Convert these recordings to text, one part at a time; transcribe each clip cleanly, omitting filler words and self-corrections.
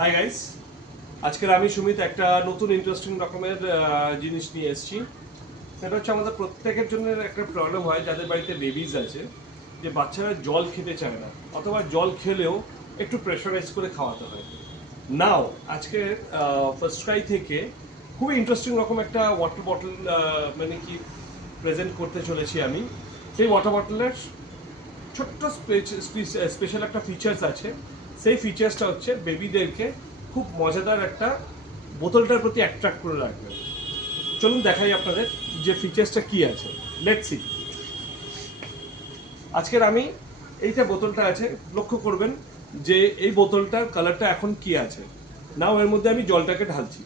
Hi guys, আজকের আমি সুমিত একটা নতুন ইন্টারেস্টিং রকমের জিনিস নিয়ে এসেছি। সেটা হচ্ছে আমাদের প্রত্যেকের জন্য একটা প্রবলেম হয় যাদের বাড়িতে বেবিজ আছে, যে বাচ্চারা জল খেতে চায় না, অথবা জল খেলেও একটু প্রেশারাইজ করে খাওয়াতে হয়। নাও আজকে ফার্স্ট ক্রাই থেকে খুবই ইন্টারেস্টিং রকম একটা ওয়াটার বটল মানে কি প্রেজেন্ট করতে চলেছি আমি। সেই ওয়াটার বটলের ছোট্ট স্পেশাল একটা ফিচার্স আছে। সেই ফিচার্সটা হচ্ছে বেবিদেরকে খুব মজাদার একটা বোতলটার প্রতি অ্যাট্রাক্ট করে রাখবে। চলুন দেখাই আপনাদের যে ফিচার্সটা কি আছে। Let's see. আজকের আমি এইটা বোতলটা আছে, লক্ষ্য করবেন যে এই বোতলটার কালারটা এখন কি আছে। নাও এর মধ্যে আমি জলটাকে ঢালছি।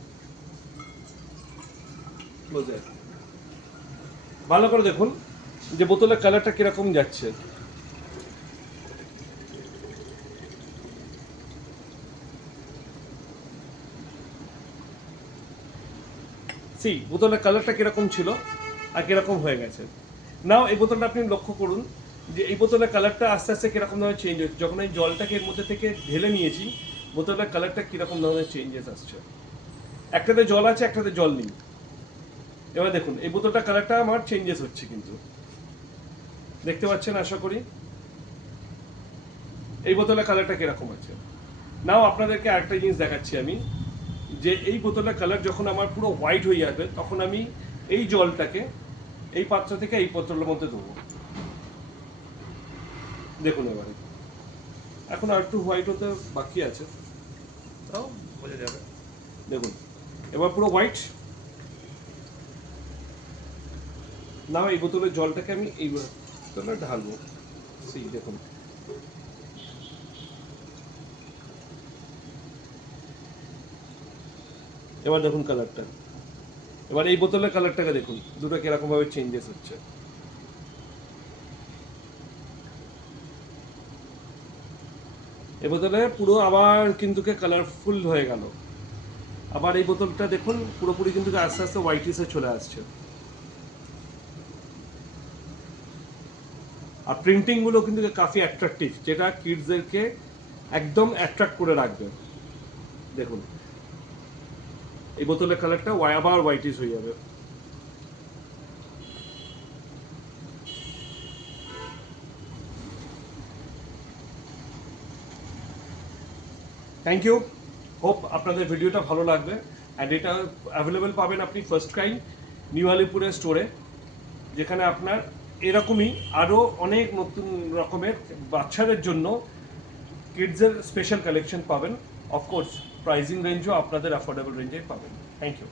ভালো করে দেখুন যে বোতলের কালারটা কিরকম যাচ্ছে। বোতলের কালারটা কিরকম ছিল আর কিরকম হয়ে গেছে। নাও এই বোতলটা আপনি লক্ষ্য করুন যে এই বোতলের কালারটা আস্তে আস্তে কিরকম ধরনের চেঞ্জ হচ্ছে। যখন এই জলটাকে এর মধ্যে থেকে ঢেলে নিয়েছি, বোতলের কালারটা কিরকম ধরনের চেঞ্জেস আসছে। একটাতে জল আছে, একটাতে জল নেই। এবার দেখুন এই বোতলটার কালারটা আমার চেঞ্জেস হচ্ছে, কিন্তু দেখতে পাচ্ছেন আশা করি। এই বোতলের কালারটা কিরকম আছে। নাও আপনাদেরকে আরেকটা জিনিস দেখাচ্ছি আমি, যে এই বোতলের কালার যখন আমার পুরো হোয়াইট হয়ে যাবে, তখন আমি এই জলটাকে এই পাত্র থেকে এই বোতলের মধ্যে দেবো। দেখুন এবারে এখন আর একটু হোয়াইট হতে বাকি আছে, তাও বোঝা যাবে। দেখুন এবার পুরো হোয়াইট। না, এই বোতলের জলটাকে আমি এই বোতলে ঢালবো। সেই দেখুন, এবার দেখুন কালারটা। এবার এই বোতলের কালারটাকে দেখুন, দুটো কিরকম ভাবে চেঞ্জেস হচ্ছে। এই বোতলে পুরো আবার কিন্তু কালারফুল হয়ে গেল। আবার এই বোতলটা দেখুন পুরোপুরি কিন্তু আস্তে আস্তে হোয়াইটিসে চলে আসছে। আর প্রিন্টিং গুলো কিন্তু কাফি অ্যাট্রাকটিভ, যেটা কিডসদেরকে একদম অ্যাট্রাক্ট করে রাখবে। দেখুন এই বোতলের কালারটা আবার হোয়াইটিস হয়ে যাবে। Thank you. হোপ আপনাদের ভিডিওটা ভালো লাগবে। অ্যান্ড এটা অ্যাভেলেবেল পাবেন আপনি ফার্স্ট ক্রাই নিউ আলিপুরের স্টোরে, যেখানে আপনার এরকমই আরও অনেক নতুন রকমের বাচ্চাদের জন্য কিডসের স্পেশাল কালেকশন পাবেন। অফকোর্স প্রাইজিং রেঞ্জও আপনাদের অ্যাফোর্ডেবল রেঞ্জেই পাবেন। Thank you.